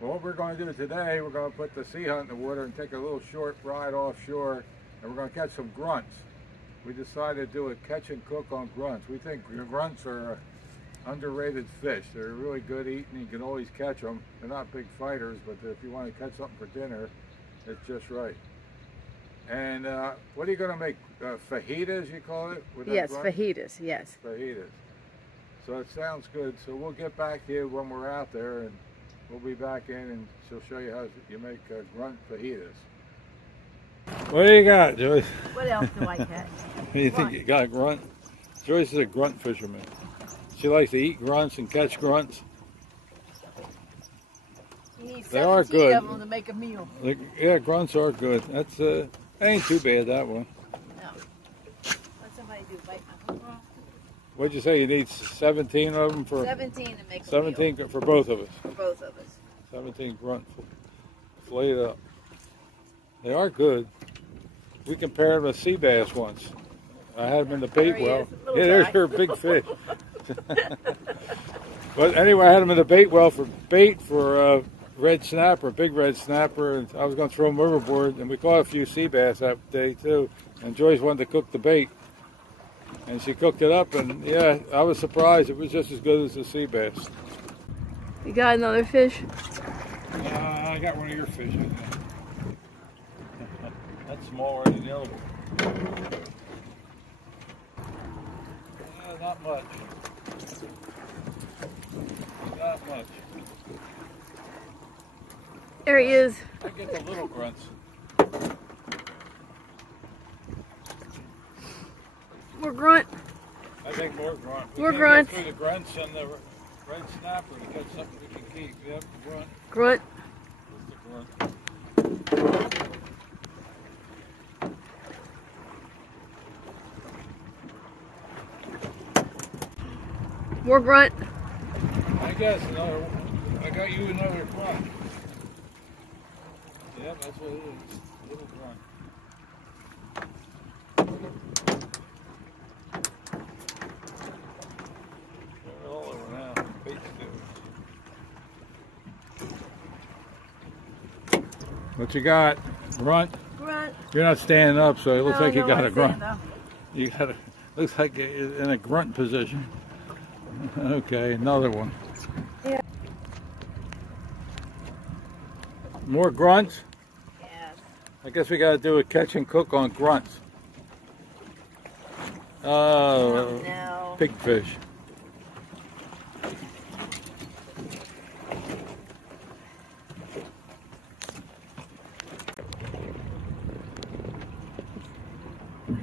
Well, what we're going to do today, we're going to put the sea hunt in the water and take a little short ride offshore, and we're going to catch some grunts. We decided to do a catch and cook on grunts. We think grunts are underrated fish. They're really good eating. You can always catch them. They're not big fighters, but if you want to catch something for dinner, it's just right. And what are you going to make? Fajitas, you call it? With Yes, grunt? fajitas, yes. Fajitas. So it sounds good. So we'll get back to you when we're out there, and we'll be back in, and she'll show you how you make grunt fajitas. What do you got, Joyce? What else do I catch? What do you think you got, grunt? Joyce is a grunt fisherman. She likes to eat grunts and catch grunts. You need They are 17 good. of them to make a meal. Like, yeah, grunts are good. That's ain't too bad, that one. No. Let somebody do bite my hook off. What'd you say? You need 17 of them for 17 to make a 17 meal. for both of us. For both of us. 17 grunt filleted up. They are good. We compared them to sea bass once. I had them in the bait well. Yeah, there's your big fish. But anyway, I had them in the bait well for bait for red snapper, big red snapper, and I was going to throw them overboard, and we caught a few sea bass that day too. And Joyce wanted to cook the bait, and she cooked it up, and yeah, I was surprised. It was just as good as the sea bass. You got another fish? I got one of your fish. I think. That's smaller than the other one. Not much. Not much. There he is. I get the little grunts. More grunt. I think more grunt. More grunts. Through the grunts and the red snapper to catch something we can keep. Yep, grunt. Grunt. That's the grunt. More grunt. I guess another. I got you another grunt. Yep, that's what it is. Little grunt. They're all over now. Bait's doing. What you got? Grunt? Grunt. You're not standing up, so it looks like you got a grunt. Stand up. You got a. Looks like you're in a grunt position. Okay, another one. Yeah. More grunts? Yes. I guess we got to do a catch and cook on grunts. Oh, no. Big fish.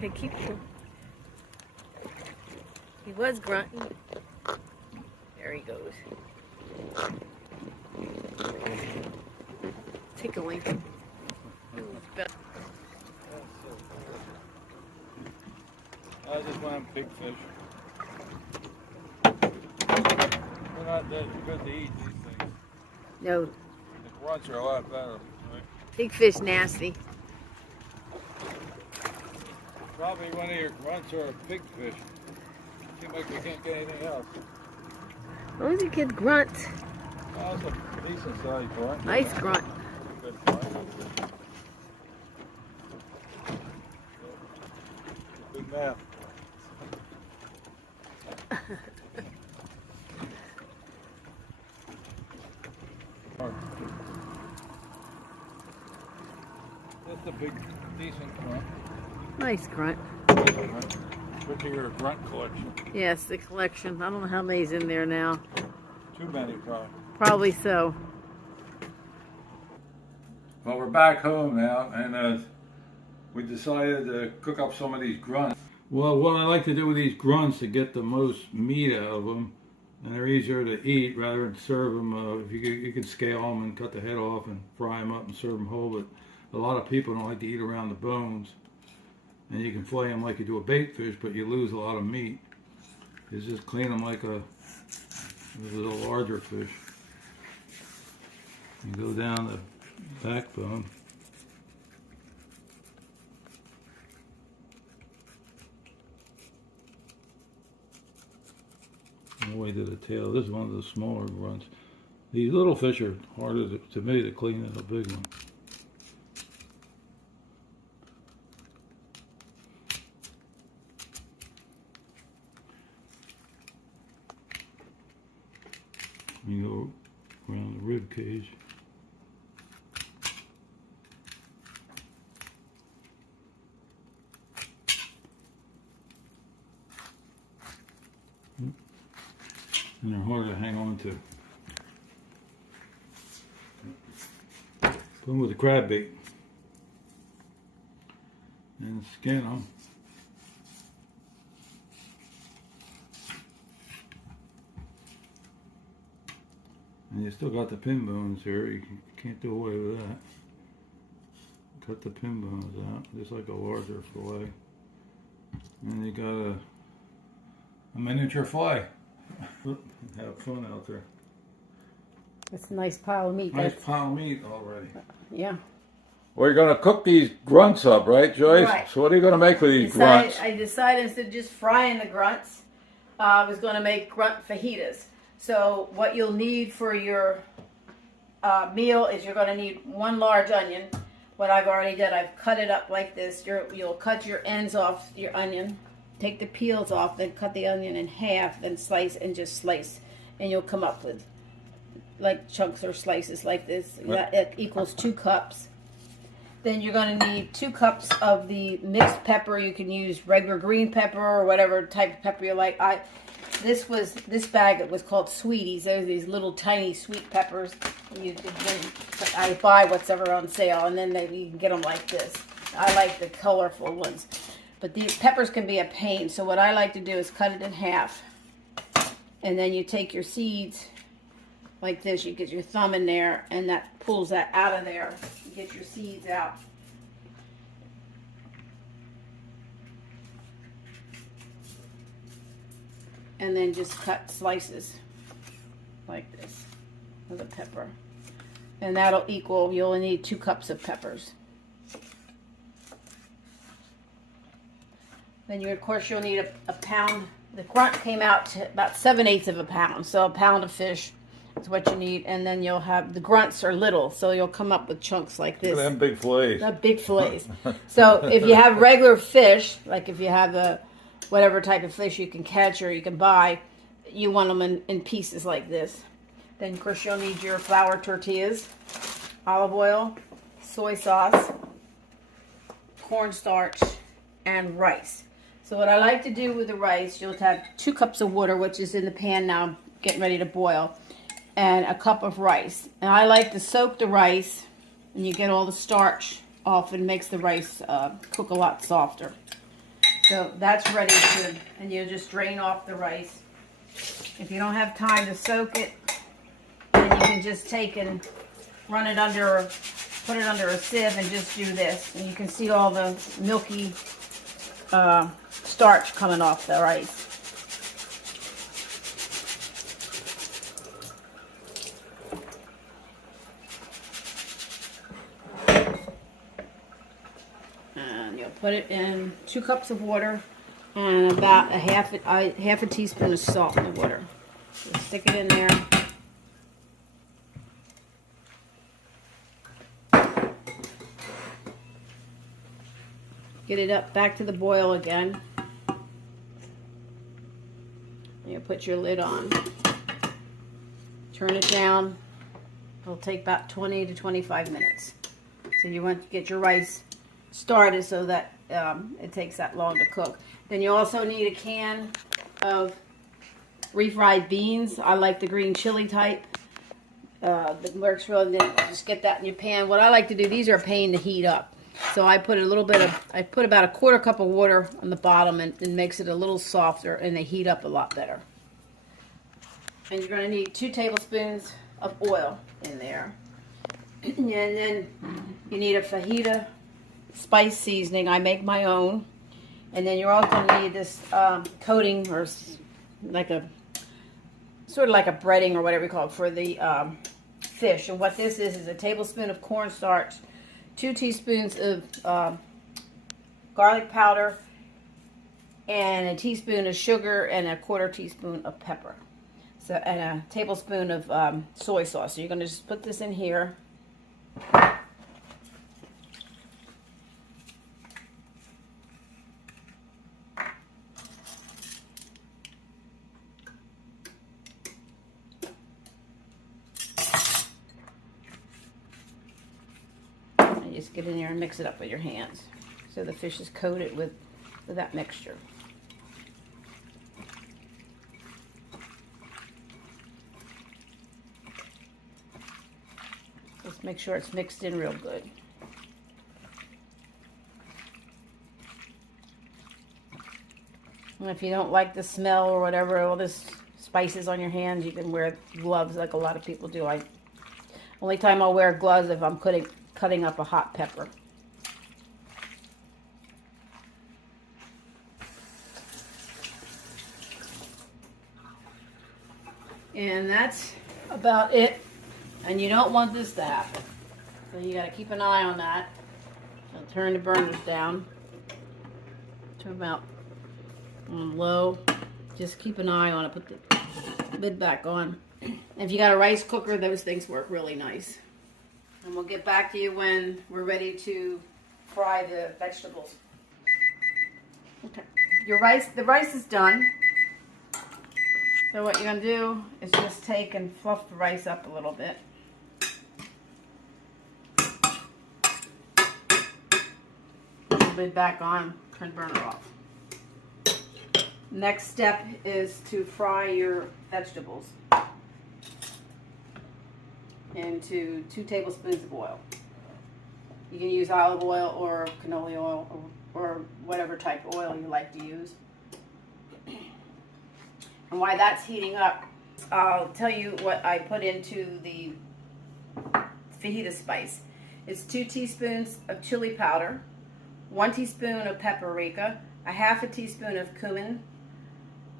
Hey, keep him. He was grunting. There he goes. Tickling. I just want big fish. They're not that good to eat, these things. No, The grunts are a lot better. Right? big fish nasty. Probably one of your grunts are a big fish. Seems like we can't get anything else. What was your kid's grunt? Oh, that's a decent sized grunt. Nice grunt. Good grunt. Good mouth. That's a big, decent grunt. Nice grunt. Look at your grunt collection. Yes, the collection. I don't know how many's in there now. Too many, probably. Probably so. Well, we're back home now, and we decided to cook up some of these grunts. Well, what I like to do with these grunts to get the most meat out of them, and they're easier to eat rather than serve them. If you can scale them and cut the head off and fry them up and serve them whole, but a lot of people don't like to eat around the bones. And you can flay them like you do a bait fish, but you lose a lot of meat. You just clean them like this is a larger fish. You go down the backbone. All the way to the tail. This is one of the smaller grunts. These little fish are harder to me to clean than a big one. You go around the rib cage. And they're hard to hang on to. Put them with a crab bait and skin them. And you still got the pin bones here. You can't do away with that. Cut the pin bones out, just like a larger fillet. And you got a miniature fillet. Have fun out there. It's a nice pile of meat. Nice pile of meat already. Yeah. Well, you're going to cook these grunts up, right, Joyce? Right. So what are you going to make with these grunts? I decided instead of just frying the grunts, I was going to make grunt fajitas. So what you'll need for your meal is you're going to need 1 large onion. What I've already done, I've cut it up like this. You'll cut your ends off your onion, take the peels off, then cut the onion in half, then slice and just slice. And you'll come up with like chunks or slices like this. That equals 2 cups. Then you're going to need 2 cups of the mixed pepper. You can use regular green pepper or whatever type of pepper you like. This bag, it was called Sweeties. There's these little tiny sweet peppers. I buy what's ever on sale, and then you can get them like this. I like the colorful ones. But these peppers can be a pain, so what I like to do is cut it in half. And then you take your seeds like this. You get your thumb in there, and that pulls that out of there. You get your seeds out. And then just cut slices like this of the pepper. And that'll equal, you'll only need 2 cups of peppers. Then of course you'll need a pound. The grunt came out to about 7/8 of a pound. So a pound of fish is what you need. And then you'll have, the grunts are little, so you'll come up with chunks like this. Look at them big fillets. The big fillets. So if you have regular fish, like if you have whatever type of fish you can catch or you can buy, you want them in pieces like this. Then of course you'll need your flour tortillas, olive oil, soy sauce, cornstarch, and rice. So what I like to do with the rice, you'll have 2 cups of water, which is in the pan now, getting ready to boil, and a cup of rice. And I like to soak the rice, and you get all the starch off, and makes the rice cook a lot softer. So that's ready and you just drain off the rice. If you don't have time to soak it, then you can just take and put it under a sieve and just do this. And you can see all the milky starch coming off the rice. And you'll put it in 2 cups of water and about half a teaspoon of salt in the water. So stick it in there. Get it up back to the boil again. You put your lid on. Turn it down. It'll take about 20 to 25 minutes. So you want to get your rice started so that it takes that long to cook. Then you also need a can of refried beans. I like the green chili type. That works really good. Just get that in your pan. What I like to do, these are a pain to heat up. So I put about a 1/4 cup of water on the bottom and makes it a little softer, and they heat up a lot better. And you're going to need 2 tablespoons of oil in there. And then you need a fajita spice seasoning. I make my own. And then you're also going to need this coating, or like sort of like a breading or whatever you call it, for the fish. And what this is a tablespoon of cornstarch, 2 teaspoons of garlic powder, and a teaspoon of sugar, and a 1/4 teaspoon of pepper. So, and a tablespoon of soy sauce. So you're going to just put this in here. And just get in there and mix it up with your hands. So the fish is coated with that mixture. Just make sure it's mixed in real good. And if you don't like the smell or whatever, all this spices on your hands, you can wear gloves like a lot of people do. Only time I'll wear gloves if I'm cutting up a hot pepper. And that's about it. And you don't want this to happen. So you got to keep an eye on that. So turn the burners down. Turn them out on low. Just keep an eye on it. Put the lid back on. If you got a rice cooker, those things work really nice. And we'll get back to you when we're ready to fry the vegetables. Okay. The rice is done. So what you're going to do is just take and fluff the rice up a little bit. Put the lid back on, turn the burner off. Next step is to fry your vegetables into 2 tablespoons of oil. You can use olive oil or canola oil or whatever type of oil you like to use. And while that's heating up, I'll tell you what I put into the fajita spice. It's 2 teaspoons of chili powder, 1 teaspoon of paprika, a half a teaspoon of cumin,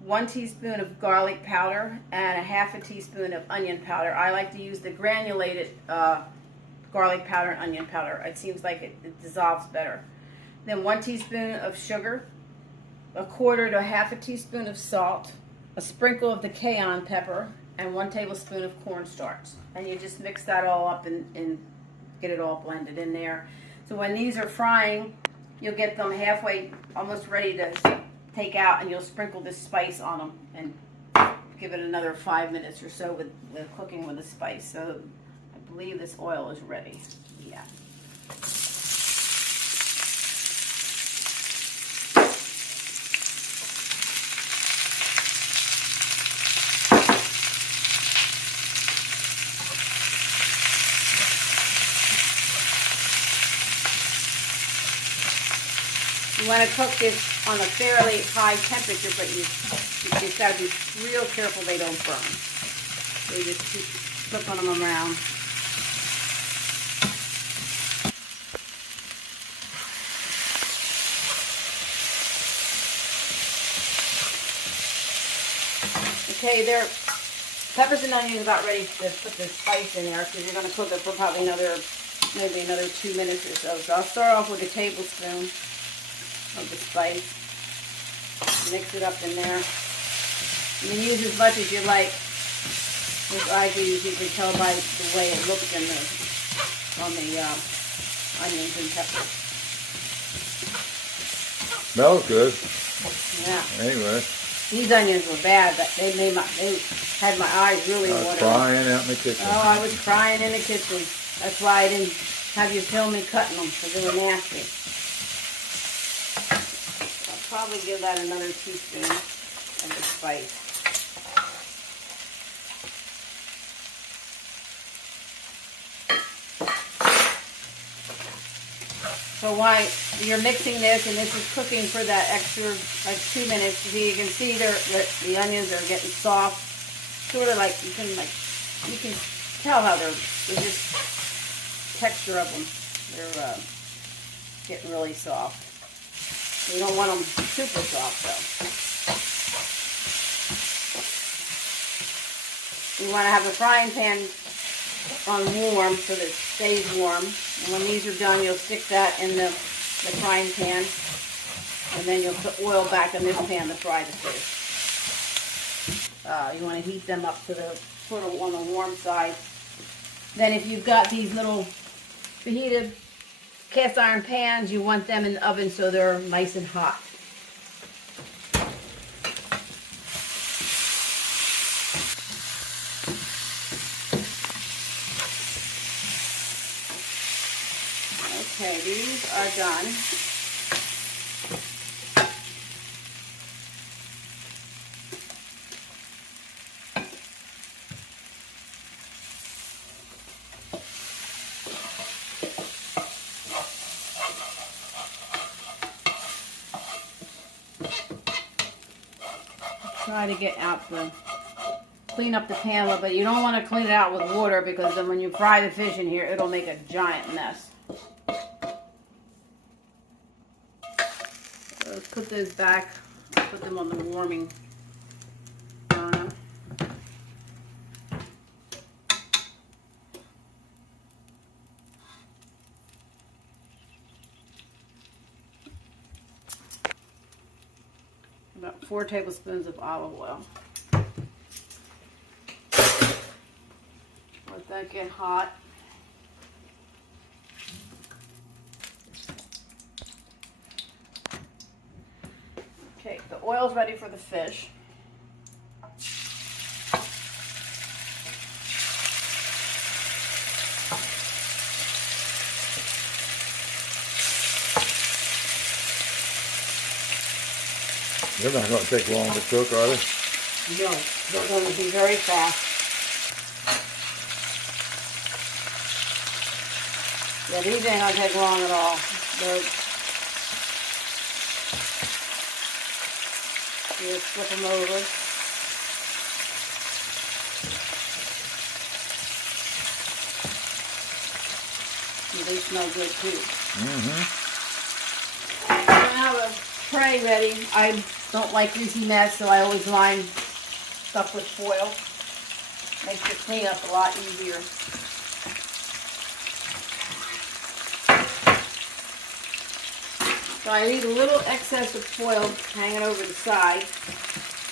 1 teaspoon of garlic powder, and a half a teaspoon of onion powder. I like to use the granulated garlic powder and onion powder. It seems like it dissolves better. Then 1 teaspoon of sugar, a quarter to a half a teaspoon of salt, a sprinkle of the cayenne pepper, and 1 tablespoon of cornstarch. And you just mix that all up and get it all blended in there. So when these are frying, you'll get them halfway, almost ready to take out, and you'll sprinkle this spice on them and give it another 5 minutes or so with cooking with the spice. So I believe this oil is ready. Yeah. You want to cook this on a fairly high temperature, but you've got to be real careful they don't burn. So you just keep flipping them around. Okay, peppers and onions about ready to put the spice in there because you're going to cook it for probably maybe another 2 minutes or so. So I'll start off with a tablespoon of the spice. Mix it up in there. You can use as much as you like. What I do is you can tell by the way it looks on the onions and peppers. Smells good. Yeah. Anyway. These onions were bad, but they had my eyes really watering. I was crying out in the kitchen. Oh, I was crying in the kitchen. That's why I didn't have you film me cutting them, because they were nasty. I'll probably give that another teaspoon of the spice. So while you're mixing this, and this is cooking for that extra 2 minutes, you can see the onions are getting soft. Sort of like you can tell how they're just texture of them. They're getting really soft. You don't want them super soft though. You want to have a frying pan on warm so that it stays warm. And when these are done, you'll stick that in the frying pan, and then you'll put oil back in this pan to fry the fish. You want to heat them up to the sort of on the warm side. Then if you've got these little fajita cast iron pans, you want them in the oven so they're nice and hot. Okay, these are done. Try to get out clean up the pan a little bit. You don't want to clean it out with water because then when you fry the fish in here, it'll make a giant mess. So let's put those back. Put them on the warming burner. About 4 tablespoons of olive oil. Let that get hot. Okay, the oil's ready for the fish. They're not going to take long to cook, are they? No, they're going to be very fast. Yeah, these ain't going to take long at all. You just flip them over. And they smell good too. I have a tray ready. I don't like greasy mess, so I always line stuff with foil. Makes the cleanup a lot easier. So I leave a little excess of foil hanging over the side.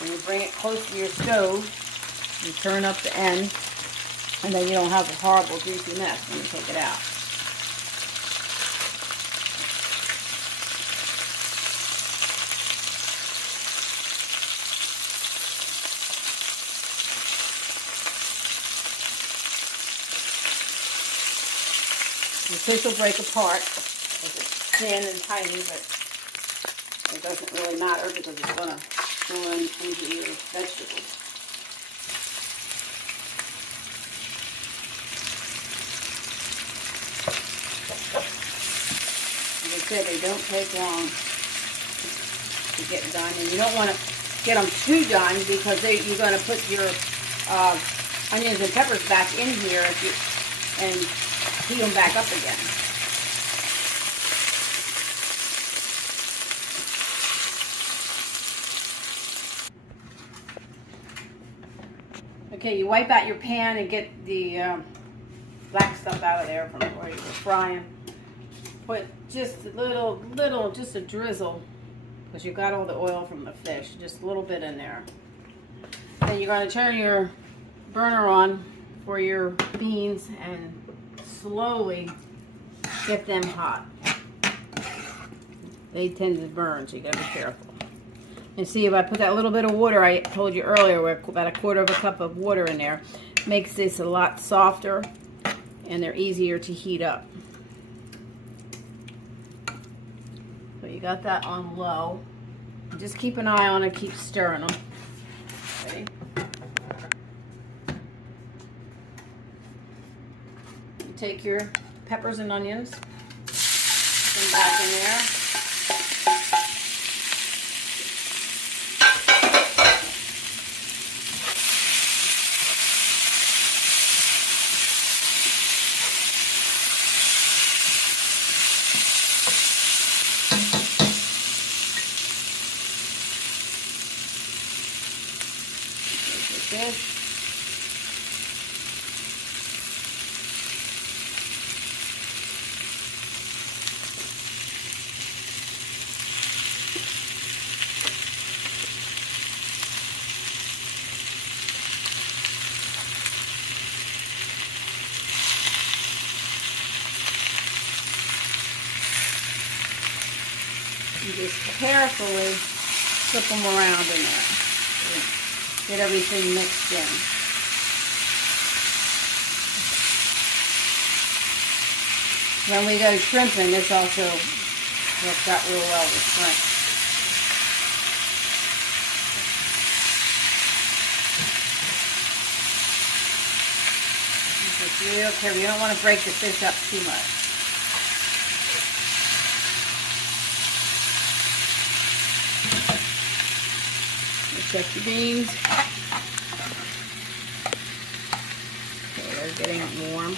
And you bring it close to your stove. You turn up the end. And then you don't have a horrible greasy mess when you take it out. The fish will break apart because it's thin and tiny, but it doesn't really matter because it's going to go into your vegetables. As I said, they don't take long to get done, and you don't want to get them too done because you're going to put your onions and peppers back in here and heat them back up again. Okay, you wipe out your pan and get the black stuff out of there from where you were frying. Put just a little, just a drizzle, because you got all the oil from the fish, just a little bit in there. Then you're going to turn your burner on for your beans and slowly get them hot. They tend to burn, so you gotta be careful. And see, if I put that little bit of water I told you earlier, about 1/4 cup of water in there, makes this a lot softer and they're easier to heat up. So you got that on low. Just keep an eye on it, keep stirring them. Ready? Take your peppers and onions, put them back in there. Like this. You just carefully flip them around in there. Get everything mixed in. When we go shrimping, this also works out real well with shrimp. Just real careful. You don't want to break the fish up too much. Check your beans. Okay, they're getting warm.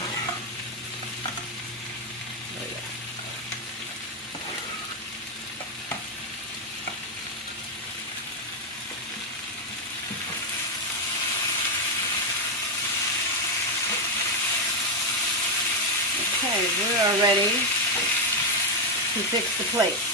Oh, yeah. Okay, we are ready to fix the plates.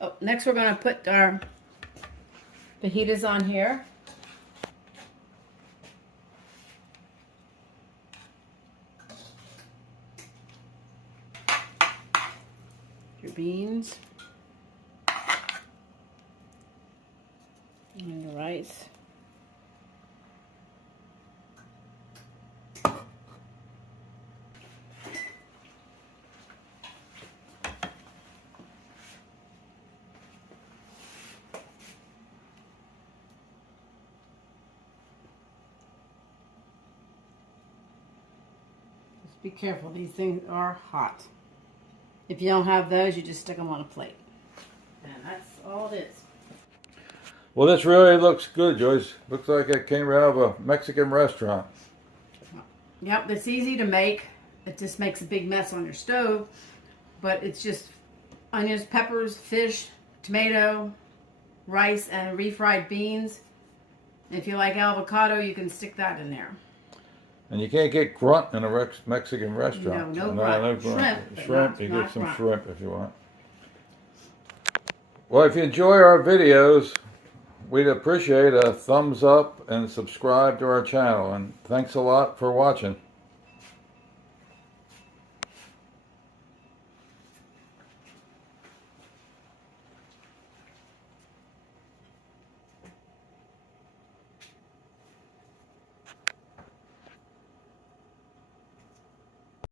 Oh, next we're going to put our fajitas on here. Your beans. And your rice. Be careful, these things are hot. If you don't have those, you just stick them on a plate. And that's all it is. Well, this really looks good, Joyce. Looks like it came out of a Mexican restaurant. Yep, it's easy to make. It just makes a big mess on your stove. But it's just onions, peppers, fish, tomato, rice, and refried beans. If you like avocado, you can stick that in there. And you can't get grunt in a Mexican restaurant. No grunt. No grunt. Shrimp, You not get some grunt. shrimp if you want. Well, if you enjoy our videos, we'd appreciate a thumbs up and subscribe to our channel. And thanks a lot for watching.